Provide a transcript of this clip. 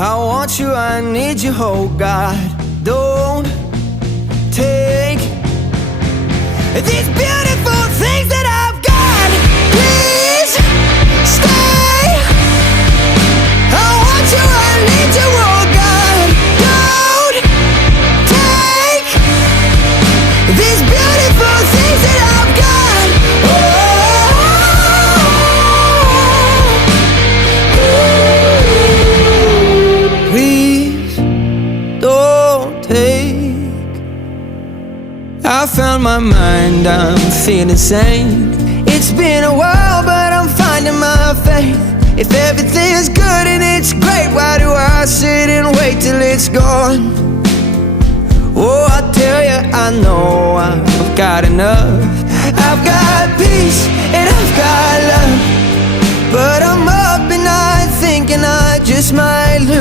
I want you, I need you, oh God. Don't take these beautiful things that I've got. Please stay. I want you, I need you, oh God. Don't take these beautiful things that I've got. Please don't take. I found my mind, I'm feeling sane. It's been a while, but I'm finding my faith. If everything's good and it's great, why do I sit and wait till it's gone? Oh, I tell you, I know I've got enough. I've got peace and I've got love.